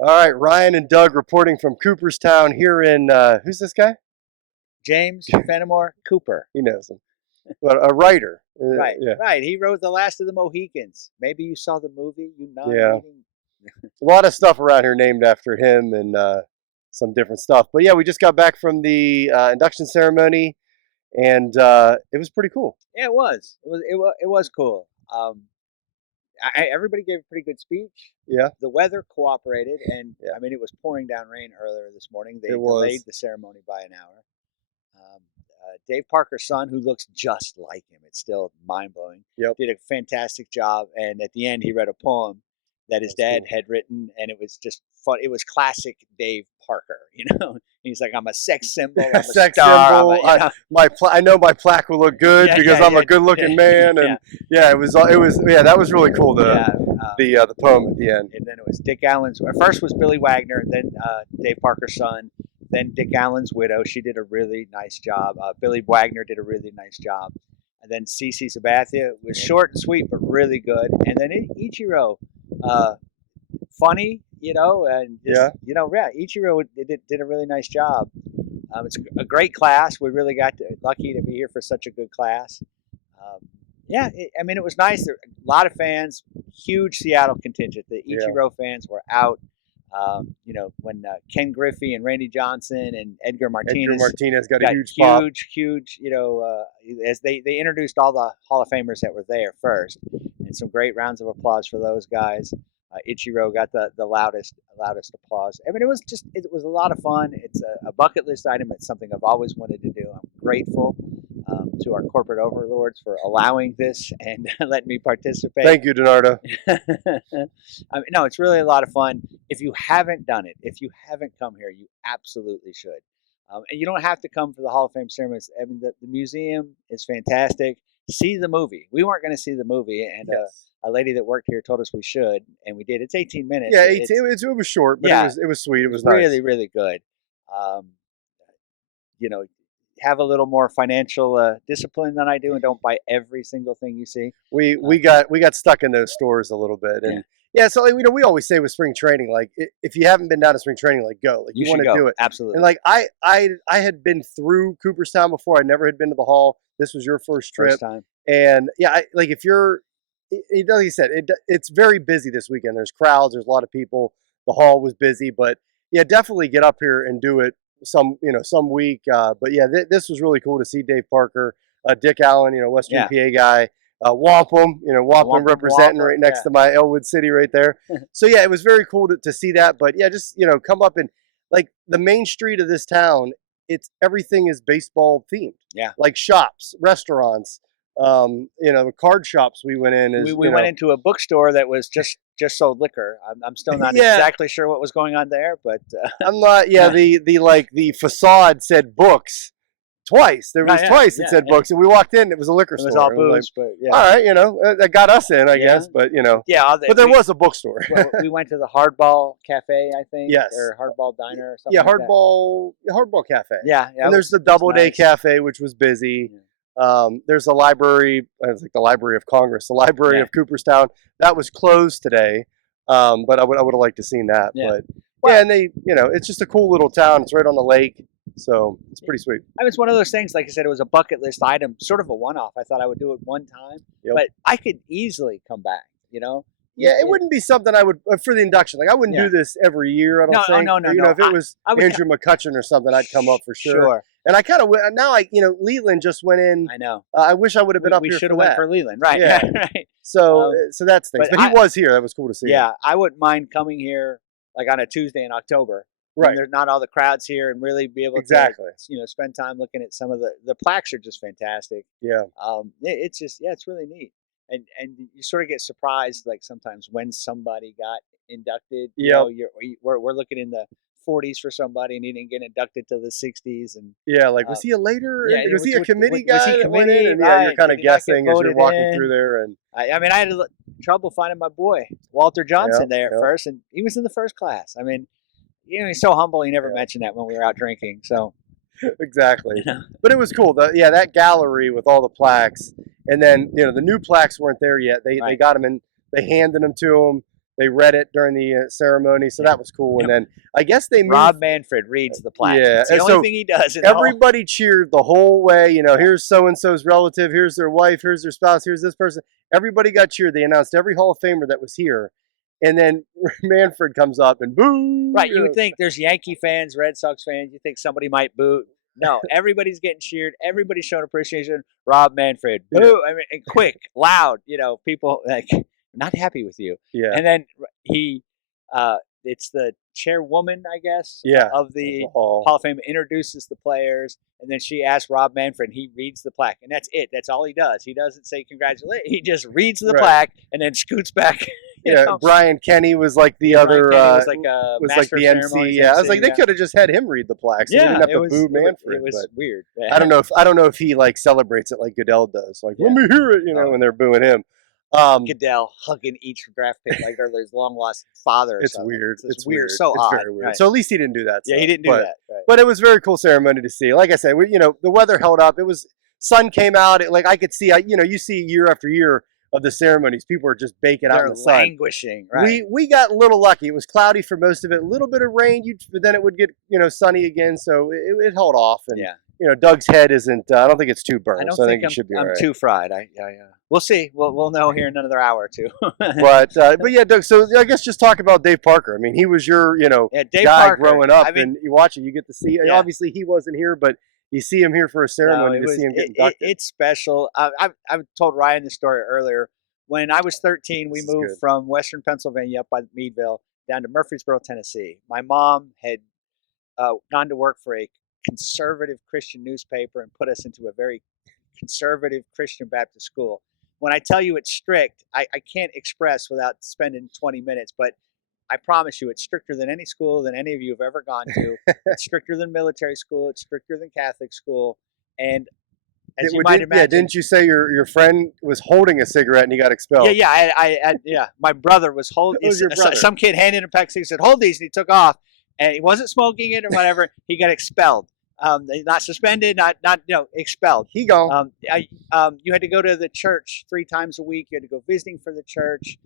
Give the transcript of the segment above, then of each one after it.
All right, Ryan and Doug reporting from Cooperstown here in, who's this guy? James Fenimore Cooper. He knows him. But a writer. Right, Yeah. right. He wrote The Last of the Mohicans. Maybe you saw the movie, you Yeah. non-reading. A lot of stuff around here named after him and some different stuff. But yeah, we just got back from the induction ceremony and it was pretty cool. Yeah, it was. It was cool. Everybody gave a pretty good speech. Yeah. The weather cooperated, and Yeah. I mean, it was pouring down rain earlier this morning. They It was. delayed the ceremony by an hour. Dave Parker's son, who looks just like him, it's still mind blowing. Yep. Did a fantastic job, and at the end, he read a poem that his That's dad cool. had written, and it was just fun. It was classic Dave Parker, you know. He's like, "I'm a sex symbol, I'm a Sex star, symbol. I'm a," you know? I know my plaque will look good Yeah, because yeah, I'm yeah. a good-looking man, and yeah, it was yeah, that was really cool. The poem at the end. And then it was Dick Allen's. First was Billy Wagner, then Dave Parker's son, then Dick Allen's widow. She did a really nice job. Billy Wagner did a really nice job. And then Cece Sabathia was short and sweet, but really good. And then Ichiro, funny, you know, and just, Yeah. you know, yeah, Ichiro did a really nice job. It's a great class. We really got lucky to be here for such a good class. Yeah, I mean, it was nice. There were a lot of fans, huge Seattle contingent. The Ichiro fans were out. You know, when Ken Griffey and Randy Johnson and Edgar Martinez got a huge pop. huge, you know, as they introduced all the Hall of Famers that were there first, and some great rounds of applause for those guys. Ichiro got the loudest applause. I mean, it was a lot of fun. It's a bucket list item. It's something I've always wanted to do. I'm grateful to our corporate overlords for allowing this and letting me participate. Thank you, Donardo. I mean, no, it's really a lot of fun. If you haven't done it, if you haven't come here, you absolutely should. And you don't have to come for the Hall of Fame ceremonies. I mean, the museum is fantastic. See the movie. We weren't going to see the movie, and Yes. a lady that worked here told us we should, and we did. It's 18 minutes. Yeah, it was short, but Yeah. it was sweet. It was really, nice. really good. You know, have a little more financial discipline than I do, and don't buy every single thing you see. We got stuck in those stores a little bit, and yeah. So like, you know, we always say with spring training, like if you haven't been down to spring training, like go, like you want to do it. Absolutely. And like I had been through Cooperstown before. I never had been to the hall. This was your first trip. First time. And yeah, like if you're, like you said, it's very busy this weekend. There's crowds. There's a lot of people. The hall was busy, but yeah, definitely get up here and do it some week. But yeah, this was really cool to see Dave Parker, Dick Allen, you know, Western PA guy, Wampum, you know, Wampum representing right next to my Elwood City right there. So yeah, it was very cool to see that. But yeah, just, you know, come up and like the main street of this town, everything is baseball themed. Yeah. Like shops, restaurants, you know, the card shops we went in. We went into a bookstore that was just sold liquor. I'm still not exactly sure what was going on there, but I'm not. Yeah, the facade said books twice. There was twice it said books, and we walked in. It was a liquor store. It was all booze, but yeah. All right, you know, that got us in, I guess. But you know, but there was a bookstore. We went to the Hardball Cafe, I think. Yes. Or Hardball Diner or something. Yeah, like Hardball Cafe. Yeah. And there's the Doubleday Cafe, which was busy. Yeah. There's a library, it's like the Library of Congress, the Library of Cooperstown. That was closed today, but I would have liked to seen that. Yeah. But yeah, and they, you know, it's just a cool little town. It's right on the lake, so it's pretty sweet. I mean, it's one of those things. Like I said, it was a bucket list item, sort of a one-off. I thought I would do it one time, but I could easily come back. You know. Yeah, it wouldn't be something I would for the induction. Like I wouldn't do this every year. I don't think. No. You know, if it was Andrew McCutcheon or something, I'd come up for sure. And I kind of now you know, Leland just went in. I know. I wish I would have been up here. We should have went for Leland, right? Yeah. Right. So that's things. But he was here. That was cool to see. Yeah, I wouldn't mind coming here like on a Tuesday in October. Right. There's not all the crowds here, and really be able to you know, spend time looking at some of the plaques are just fantastic. Yeah. It's just it's really neat. And you sort of get surprised, like sometimes when somebody got inducted. You know, we're looking in the 40s for somebody, and he didn't get inducted till the 60s. And like was he a later? Was he a committee guy? Was he committee? And you're kind of guessing as you're walking through there. And I mean, I had trouble finding my boy Walter Johnson there at first, and he was in the first class. I mean, you know, he's so humble. He never mentioned that when we were out drinking. So. Exactly. But it was cool. That gallery with all the plaques, and then, you know, the new plaques weren't there yet. They got them and they handed them to him. They read it during the ceremony, so that was cool. And then I guess they moved. Rob Manfred reads the plaque. Yeah, It's the only thing he does. Everybody cheered the whole way. Here's so and so's relative, here's their wife, here's their spouse, here's this person. Everybody got cheered. They announced every Hall of Famer that was here, and then Manfred comes up and boo. Right, you would think there's Yankee fans, Red Sox fans. You think somebody might boo. No, everybody's getting cheered. Everybody's showing appreciation. Rob Manfred, boo! Yeah. I mean, and quick, loud. People like not happy with you. Yeah. And then it's the chairwoman, I guess, of the Hall of Fame, introduces the players, and then she asks Rob Manfred, and he reads the plaque, and that's it. That's all he does. He doesn't say congratulations. He just reads the plaque and then scoots back. Brian Kenny was like the other. Was like the MC. Yeah, I was like, they could have just had him read the plaque. So we didn't have to boo Manfred. It was weird. I don't know if he like celebrates it like Goodell does. Like, let me hear it. When they're booing him. Goodell hugging each draft pick like they're his long lost father. It's weird. It's weird. So odd. Very weird. Right. So at least he didn't do that. Yeah, he didn't do that. Right. But it was a very cool ceremony to see. Like I said, the weather held up. It was sun came out. I could see. You see year after year of the ceremonies, people are just baking out in the sun, languishing. Right. We got a little lucky. It was cloudy for most of it. A little bit of rain. But then it would get sunny again. So it held off. And Doug's head isn't. I don't think it's too burnt. I think it should be. I'm all right. too fried. We'll see. We'll know here in another hour or two. but yeah, Doug. So I guess just talk about Dave Parker. I mean, he was your Dave guy Parker, growing up, and you watch it. You get to see. Yeah. Obviously, he wasn't here, but you see him here for a ceremony to see him get inducted. It's special. I've told Ryan the story earlier. When I was 13, we moved from Western Pennsylvania up by Meadville down to Murfreesboro, Tennessee. My mom had gone to work for a conservative Christian newspaper and put us into a very conservative Christian Baptist school. When I tell you it's strict, I can't express without spending 20 minutes, but I promise you it's stricter than any school than any of you have ever gone to. It's stricter than military school. It's stricter than Catholic school. And as you might imagine, didn't you say your friend was holding a cigarette and he got expelled? Yeah. My brother was holding. Some kid handed him a pack of cigarettes, said, "Hold these," and he took off, and he wasn't smoking it or whatever. He got expelled. Not suspended, not expelled. He gone. You had to go to the church 3 times a week. You had to go visiting for the church,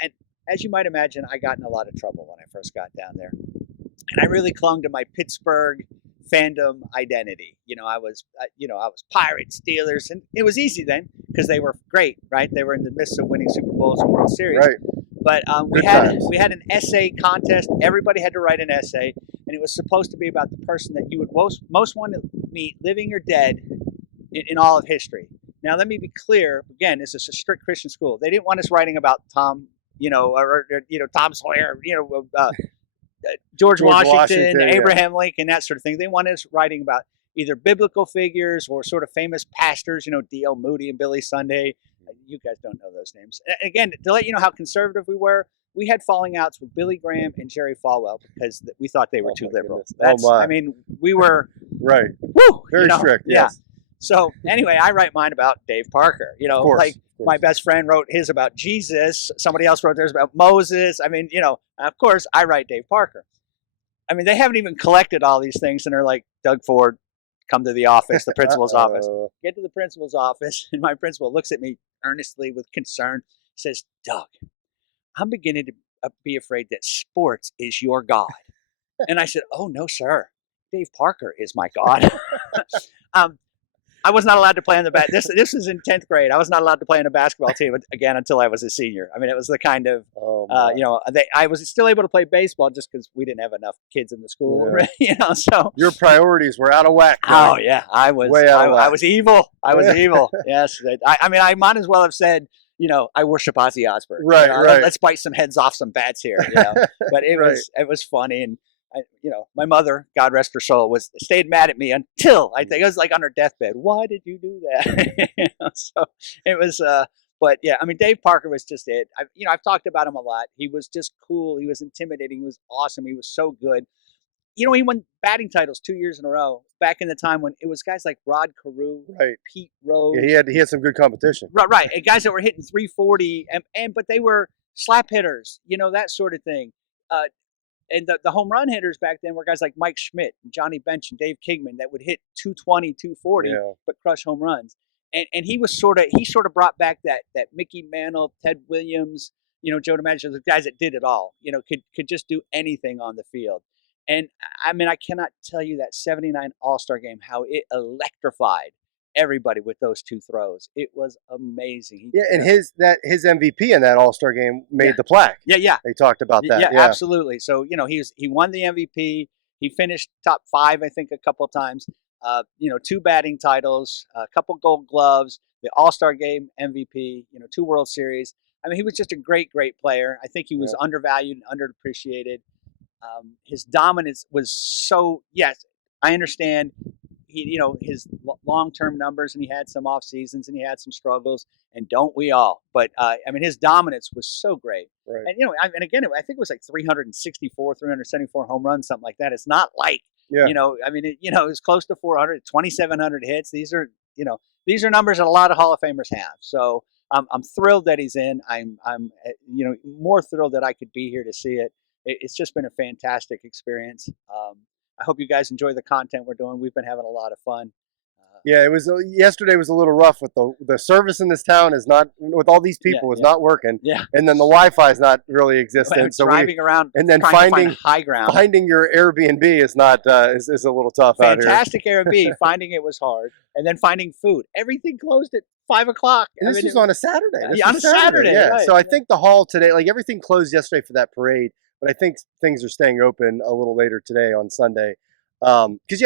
and as you might imagine, I got in a lot of trouble when I first got down there, and I really clung to my Pittsburgh fandom identity. I was Pirates, Steelers, and it was easy then because they were great, right? They were in the midst of winning Super Bowls and World Series. Right. But we had an essay contest. Everybody had to write an essay, and it was supposed to be about the person that you would most want to meet, living or dead, in all of history. Now, let me be clear. Again, this is a strict Christian school. They didn't want us writing about Tom, Tom Sawyer, George Washington, Abraham Lincoln, that sort of thing. They wanted us writing about either biblical figures or sort of famous pastors, D.L. Moody and Billy Sunday. You guys don't know those names. Again, to let you know how conservative we were, we had falling outs with Billy Graham and Jerry Falwell because we thought they were too liberal. We were right. Woo, very strict. Yes. Yeah. So anyway, I write mine about Dave Parker. Of course. My best friend wrote his about Jesus. Somebody else wrote theirs about Moses. Of course, I write Dave Parker. They haven't even collected all these things, and they're like, Doug Ford, come to the office, the principal's office. Get to the principal's office, and my principal looks at me earnestly with concern, says, Doug, I'm beginning to be afraid that sports is your God. And I said, oh, no, sir. Dave Parker is my God. I was not allowed to play on the This was in 10th grade. I was not allowed to play on a basketball team again until I was a senior. It was the kind of, I was still able to play baseball just because we didn't have enough kids in the school. Yeah. So your priorities were out of whack. Right? Oh yeah, I was way out of whack. I was evil. I was evil. Yes. I might as well have said, I worship Ozzy Osbourne. Right. Right. Let's bite some heads off some bats here. But it was funny. And my mother, God rest her soul, stayed mad at me until I think it was like on her deathbed. Why did you do that? So it was, but yeah, Dave Parker was just it. I've talked about him a lot. He was just cool. He was intimidating. He was awesome. He was so good. He won batting titles 2 years in a row back in the time when it was guys like Rod Carew, Pete Rose. Yeah, he had some good competition. Right. And guys that were hitting 340 but they were slap hitters, that sort of thing. And the home run hitters back then were guys like Mike Schmidt, and Johnny Bench, and Dave Kingman that would hit 220, 240, but crush home runs. And he sort of brought back that Mickey Mantle, Ted Williams, Joe DiMaggio, the guys that did it all, could just do anything on the field. And I mean, I cannot tell you that 79 All-Star game, how it electrified everybody with those two throws. It was amazing. Yeah, and his MVP in that All-Star game made Yeah. the plaque. Yeah. They talked about that. Yeah, absolutely. So, he won the MVP. He finished top 5, I think, a couple of times. 2 batting titles, a couple Gold Gloves, the All-Star Game MVP, 2 World Series. I mean, he was just a great, great player. I think he was undervalued and underappreciated. His dominance was so. Yes, I understand. His long-term numbers, and he had some off seasons, and he had some struggles, and don't we all? But I mean, his dominance was so great. Right. And and again, I think it was like 364, 374 home runs, something like that. It's not like I mean, it was close to 400, 2,700 hits. These are numbers that a lot of Hall of Famers have. So I'm thrilled that he's in. I'm more thrilled that I could be here to see it. It's just been a fantastic experience. I hope you guys enjoy the content we're doing. We've been having a lot of fun. Yeah, it was yesterday was a little rough with the service in this town is not with all these people is not working. Yeah, and then the Wi-Fi is not really existent. So driving around and then finding high ground, finding your Airbnb is not is a little tough out here. Fantastic Airbnb. Finding it was hard, and then finding food. Everything closed at 5 o'clock. And this was on a Saturday. On a Saturday. Yeah. Right. So I think the hall today, like everything closed yesterday for that parade, but I think things are staying open a little later today on Sunday. Because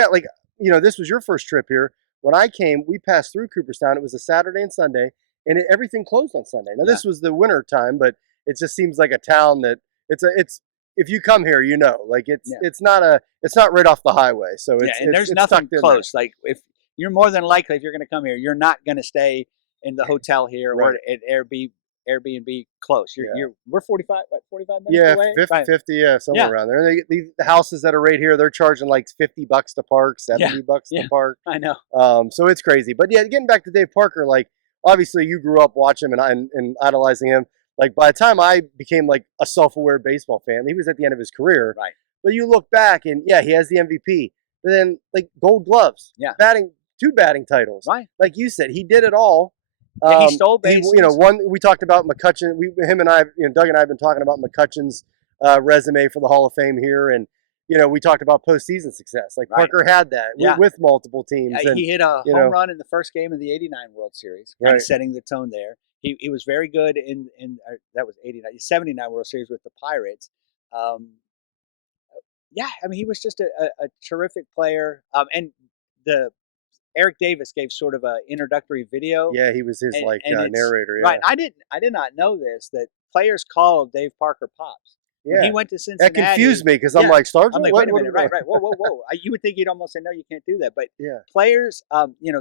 this was your first trip here. When I came, we passed through Cooperstown. It was a Saturday and Sunday, and everything closed on Sunday. Now this was the winter time, but it just seems like a town that it's if you come here, it's not right off the highway. So there's nothing close. Like if you're more than likely if you're going to come here, you're not going to stay in the hotel here or at Airbnb close. We're 45 minutes away. 50, somewhere around there. And the houses that are right here, they're charging like $50 to park, $70 to park. I know. So it's crazy. But yeah, getting back to Dave Parker, like obviously you grew up watching him and idolizing him. Like by the time I became like a self-aware baseball fan, he was at the end of his career. Right. But you look back and he has the MVP. But then like Gold Gloves, two batting titles. Right. Like you said, he did it all. He stole bases. We talked about McCutcheon. Him and I, Doug and I have been talking about McCutcheon's resume for the Hall of Fame here, and we talked about postseason success. Like Parker had that with multiple teams. He hit a home run in the first game of the '89 World Series, kind of setting the tone there. He was very good in that was '89, '79 World Series with the Pirates. I mean, he was just a terrific player, and Eric Davis gave sort of an introductory video. Yeah, he was his narrator. Yeah. Right. I did not know this, that players called Dave Parker Pops. Yeah. When he went to Cincinnati. That confused me because I'm like, Stargell? I'm like, wait a minute, right. Whoa. You would think you'd almost say, no, you can't do that. But players,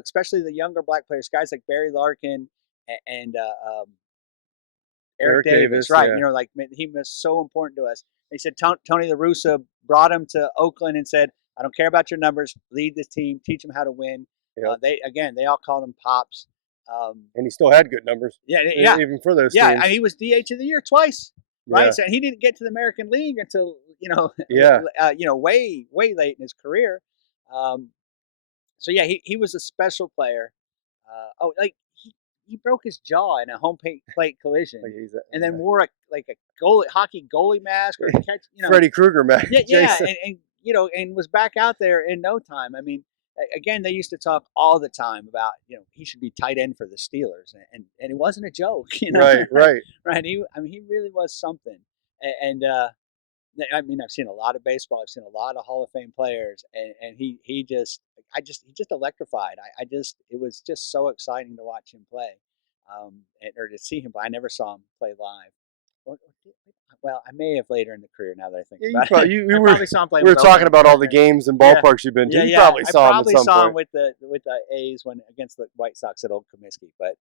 especially the younger black players, guys like Barry Larkin and Eric Davis, right? Yeah. He was so important to us. He said Tony La Russa brought him to Oakland and said, I don't care about your numbers. Lead this team. Teach them how to win. Yep. They all called him Pops. And he still had good numbers. Yeah. Even for those teams. And he was DH of the year twice, right? So he didn't get to the American League until way late in his career. He was a special player. He broke his jaw in a home plate collision, and then wore a hockey goalie mask or catch, Freddy Krueger mask. Yeah, and was back out there in no time. I mean. Again, they used to talk all the time about he should be tight end for the Steelers, and it wasn't a joke, Right. He really was something, and I've seen a lot of baseball, I've seen a lot of Hall of Fame players, and he just electrified. It was just so exciting to watch him play, or to see him play. I never saw him play live. Well, I may have later in the career. Now that I think about it, we were talking about all the games and ballparks you've been to. You probably saw him. I probably saw him with the A's against the White Sox at Old Comiskey. But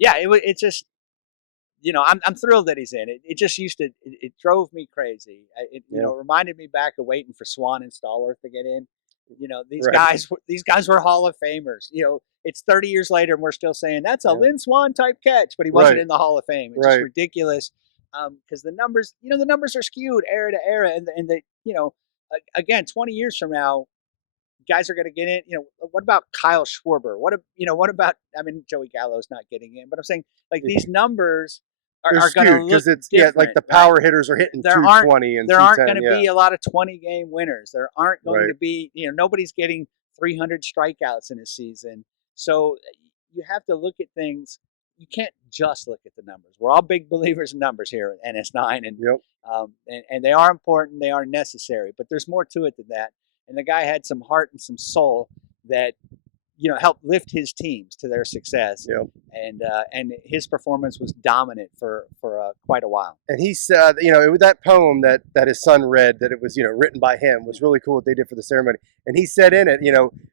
it's just I'm thrilled that he's in it. It just it drove me crazy. It reminded me back of waiting for Swan and Stallworth to get in. These guys were Hall of Famers. It's 30 years later and we're still saying that's a Lynn Swan type catch, but he wasn't in the Hall of Fame. It's just ridiculous. Because the numbers are skewed era to era, and again, 20 years from now, guys are going to get in. What about Kyle Schwarber? What about? I mean, Joey Gallo's not getting in, but I'm saying these numbers are going to look because it's different. like the right? power hitters are hitting There 220 and there aren't 210. going to be a lot of 20-game winners. There aren't going Right. to be, nobody's getting 300 strikeouts in a season. So you have to look at things. You can't just look at the numbers. We're all big believers in numbers here at NS9, Yep. and they are important. They are necessary, but there's more to it than that. And the guy had some heart and some soul that helped lift his teams to their success. Yep. And his performance was dominant for quite a while. And he said, with that poem that his son read, that it was, written by him, was really cool what they did for the ceremony. And he said in it,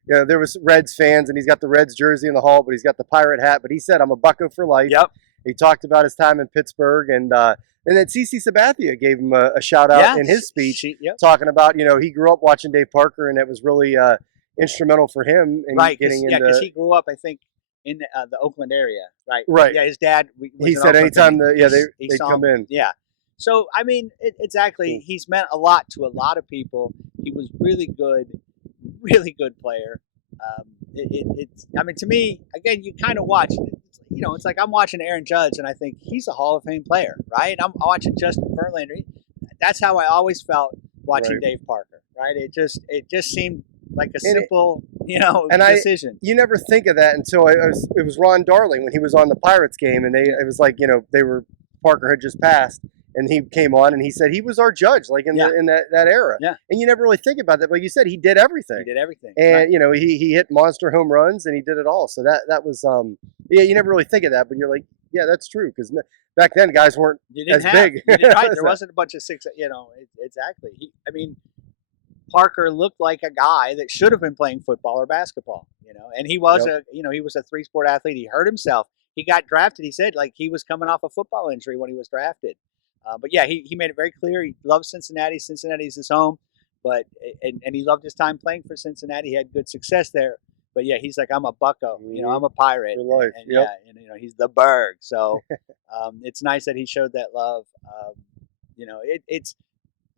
there was Reds fans, and he's got the Reds jersey in the hall, but he's got the pirate hat. But he said, "I'm a Bucko for life." Yep. He talked about his time in Pittsburgh, and then CC Sabathia gave him a shout out in his speech, talking about, he grew up watching Dave Parker, and it was really instrumental for him in getting into. Yeah, because he grew up, I think, in the Oakland area, right? Right. Yeah, his dad. He said anytime they come in. Yeah. So I mean, exactly. He's meant a lot to a lot of people. He was really good player. I mean, to me, again, you kind of watch. It's like I'm watching Aaron Judge, and I think he's a Hall of Fame player, right? I'm watching Justin Verlander. That's how I always felt watching Dave Parker, right? It just seemed like a simple, decision. You never think of that until it was Ron Darling when he was on the Pirates game, and it was like Parker had just passed, and he came on and he said he was our judge, like in that era. Yeah. And you never really think about that, but like you said, he did everything. And he hit monster home runs, and he did it all. So that was you never really think of that, but you're like, yeah, that's true, because back then guys weren't as big. Right? There wasn't a bunch of six. Exactly. Parker looked like a guy that should have been playing football or basketball, and he was he was a 3-sport athlete. He hurt himself. He got drafted. He said like he was coming off a football injury when he was drafted. But yeah, he made it very clear. He loves Cincinnati. Cincinnati's his home, but he loved his time playing for Cincinnati. He had good success there. But yeah, he's like, I'm a Bucko. I'm a Pirate. For life. And he's the Berg. So it's nice that he showed that love. It's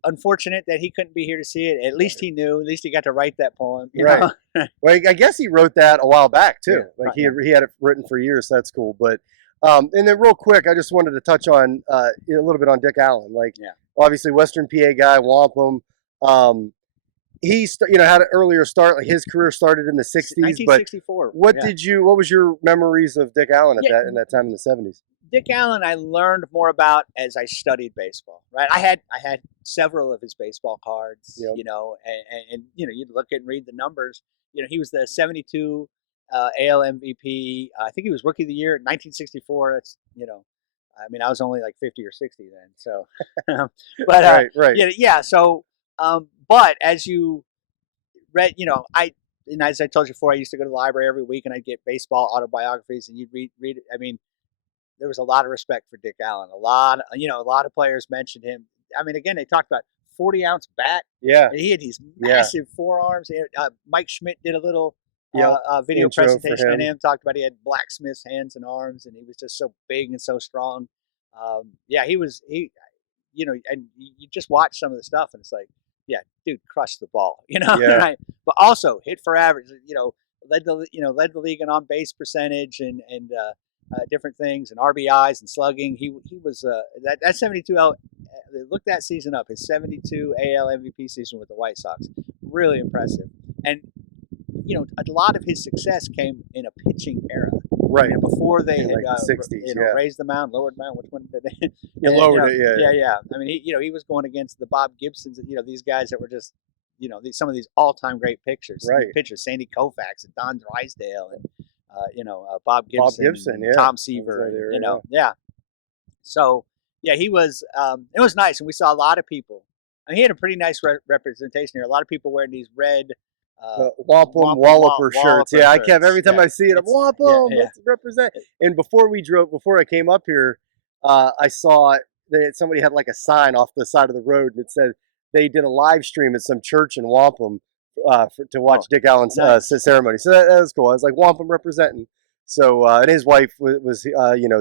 unfortunate that he couldn't be here to see it. At least he knew. At least he got to write that poem. Right. Well, I guess he wrote that a while back too. He had it written for years. So that's cool. But and then real quick, I just wanted to touch on a little bit on Dick Allen. Obviously Western PA guy, Wampum. He had an earlier start. Like his career started in the 60s. 1964. But what was your memories of Dick Allen in that time in the 70s? Dick Allen, I learned more about as I studied baseball. Right, I had several of his baseball cards. And you'd look at and read the numbers. He was the 72 AL MVP. I think he was Rookie of the Year in 1964. That's I mean, I was only like 50 or 60 then. So, but right. Yeah. So, but as you read, as I told you before, I used to go to the library every week and I'd get baseball autobiographies, and you'd read it. I mean, there was a lot of respect for Dick Allen. A lot of players mentioned him. I mean, again, they talked about 40-ounce bat. Yeah. And he had these massive forearms. Mike Schmidt did a little video intro presentation on him. Talked about he had blacksmith's hands and arms, and he was just so big and so strong. And you just watch some of the stuff, and it's like, yeah, dude, crushed the ball, right? But also hit for average. Led the league in on base percentage and different things, and RBIs and slugging. He was that 72 look that season up, his 72 AL MVP season with the White Sox, really impressive. And a lot of his success came in a pitching era, right? And before they had the 60s, raised the mound, lowered the mound. Which one did they? Lowered it, yeah. I mean, he was going against the Bob Gibsons, these guys that were just some of these all-time great pitchers, Sandy Koufax and Don Drysdale and Bob Gibson, and Tom Seaver, So he was. It was nice, and we saw a lot of people. I mean, he had a pretty nice representation here. A lot of people wearing these red Wampum Walloper shirts. Yeah, I kept every time I see it, Wampum, let's represent. And before I came up here, I saw that somebody had like a sign off the side of the road, and it said they did a live stream at some church in Wampum to watch Dick Allen's ceremony. So that was cool. I was like, Wampum representing. So and his wife was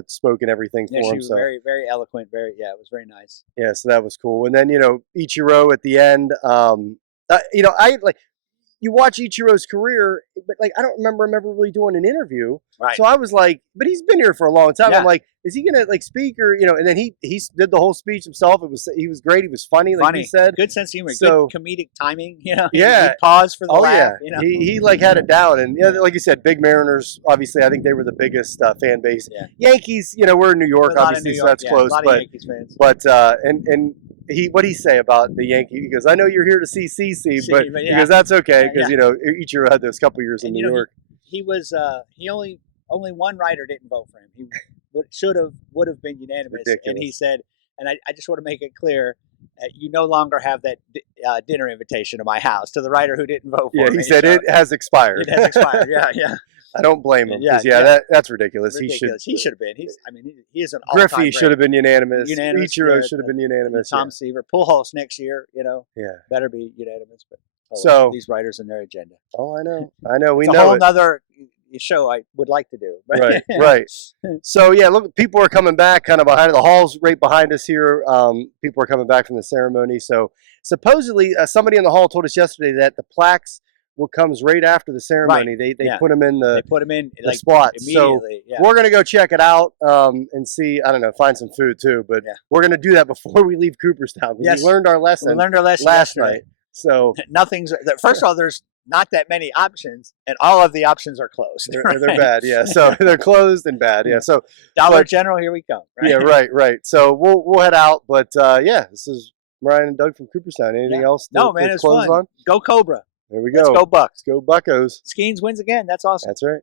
spoken everything for him. She was very, very eloquent. It was very nice. Yeah, so that was cool. And then Ichiro at the end. I like. you watch Ichiro's career, but like I don't remember really doing an interview. Right. So I was like, but he's been here for a long time. Yeah. I'm like, is he gonna like speak or and then he did the whole speech himself. He was great. He was funny, like he said. Good sense of humor, So, good comedic timing. Yeah. He'd pause for the laugh. Yeah. He like had it down, and like you said, big Mariners. Obviously, I think they were the biggest fan base. Yeah. Yankees, we're in New York, obviously, so that's close. A lot of Yankees fans. But and what did he say about the Yankee? He goes, I know you're here to see CC, but he goes, that's okay because Ichiro had those couple years in New York. He was he only one writer didn't vote for him. He would have been unanimous. Ridiculous. And he said, and I just want to make it clear, you no longer have that dinner invitation to my house, to the writer who didn't vote for me. Yeah, he said it has expired. It has expired. Yeah. I don't blame him. Yeah, That's ridiculous. He should have been. He is an Griffey should have been unanimous. Unanimous. Ichiro should have been unanimous. Tom Seaver, Pujols next year. Better be unanimous. But so these writers and their agenda. Oh, I know. We it's know a whole it. Another show I would like to do. Right. So yeah, look, people are coming back kind of behind the hall's right behind us here. People are coming back from the ceremony. So supposedly somebody in the hall told us yesterday that the plaques comes right after the ceremony. Right. They put them in the the spots. Immediately. So we're gonna go check it out and see. I don't know, find some food too. But we're gonna do that before we leave Cooperstown. Yes. We learned our lesson. Last night. So First of all, there's not that many options, and all of the options are closed. They're bad, yeah. So they're closed and bad, yeah. So Dollar General, here we come. Right? Yeah, right. So we'll head out, but this is Ryan and Doug from Cooperstown. Anything else? No, man, it's fun. Go Cobra. There we go. Let's go Bucks. Let's go Buccos. Skeens wins again. That's awesome. That's right.